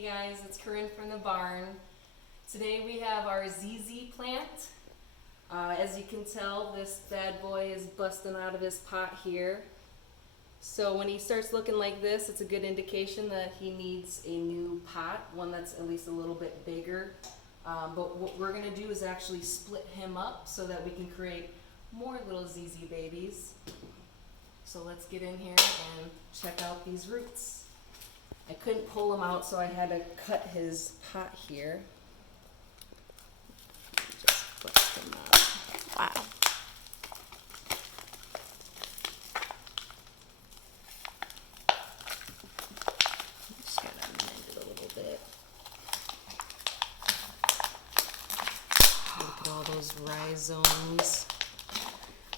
Hey guys, it's Corinne from the barn. Today we have our ZZ plant. As you can tell, this bad boy is busting out of his pot here. So when he starts looking like this, it's a good indication that he needs a new pot, one that's at least a little bit bigger. But what we're gonna do is actually split him up so that we can create more little ZZ babies. So let's get in here and check out these roots. I couldn't pull him out, so I had to cut his pot here. Just bust him out. Wow. Just gotta mend it a little bit. Look at all those rhizomes.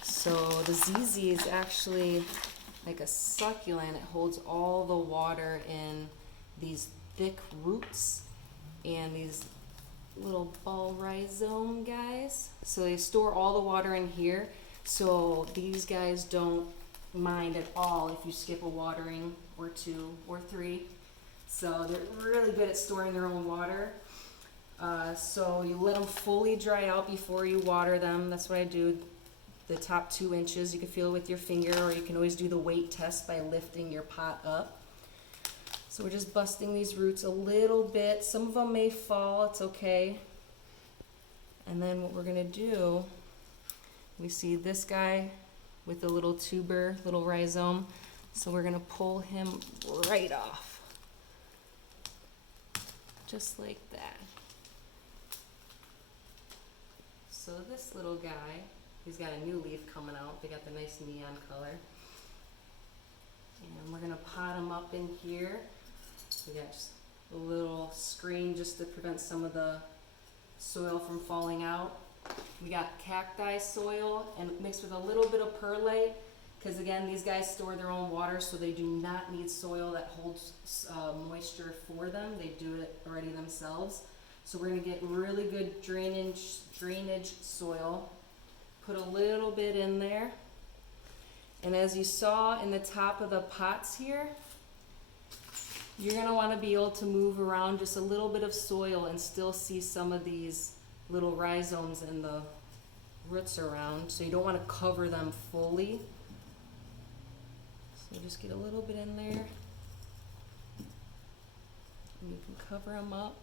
So the ZZ is actually like a succulent. It holds all the water in these thick roots and these little ball rhizome guys. So they store all the water in here. So these guys don't mind at all if you skip a watering or two or three. So they're really good at storing their own water. So you let them fully dry out before you water them. That's what I do. The top 2 inches, you can feel it with your finger, or you can always do the weight test by lifting your pot up. So we're just busting these roots a little bit. Some of them may fall, it's okay. And then what we're gonna do, we see this guy with the little tuber, little rhizome. So we're gonna pull him right off. Just like that. So this little guy, he's got a new leaf coming out. They got the nice neon color. And we're gonna pot him up in here. We got just a little screen just to prevent some of the soil from falling out. We got cacti soil and mixed with a little bit of perlite, because again, these guys store their own water, so they do not need soil that holds moisture for them. They do it already themselves. So we're gonna get really good drainage soil. Put a little bit in there. And as you saw in the top of the pots here, you're gonna wanna be able to move around just a little bit of soil and still see some of these little rhizomes and the roots around. So you don't wanna cover them fully. So just get a little bit in there. And you can cover them up.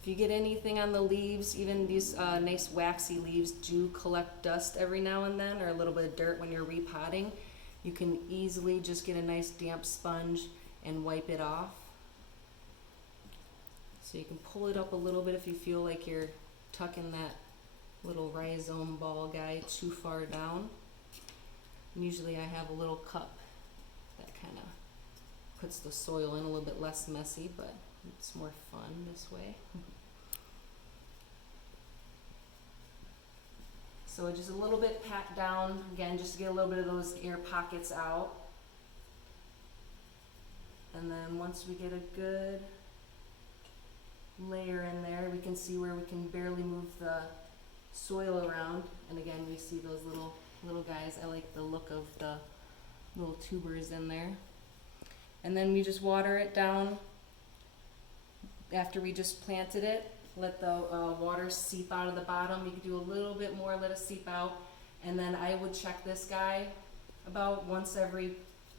If you get anything on the leaves, even these nice waxy leaves do collect dust every now and then, or a little bit of dirt when you're repotting. You can easily just get a nice damp sponge and wipe it off. So you can pull it up a little bit if you feel like you're tucking that little rhizome ball guy too far down. And usually I have a little cup that kind of puts the soil in a little bit less messy, but it's more fun this way. So just a little bit pat down, again, just to get a little bit of those air pockets out. And then once we get a good layer in there, we can see where we can barely move the soil around. And again, we see those little guys. I like the look of the little tubers in there. And then we just water it down. After we just planted it, let the water seep out of the bottom. You could do a little bit more, let it seep out. And then I would check this guy about once every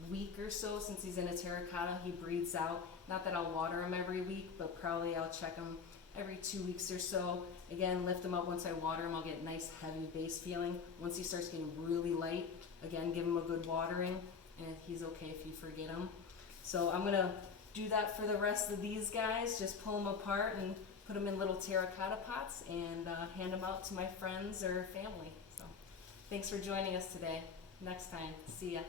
week or so. Since he's in a terracotta, he breathes out. Not that I'll water him every week, but probably I'll check him every 2 weeks or so. Again, lift him up once I water him. I'll get a nice heavy base feeling. Once he starts getting really light, again, give him a good watering, and he's okay if you forget him. So I'm gonna do that for the rest of these guys. Just pull them apart and put them in little terracotta pots and hand them out to my friends or family. So thanks for joining us today. Next time, see ya.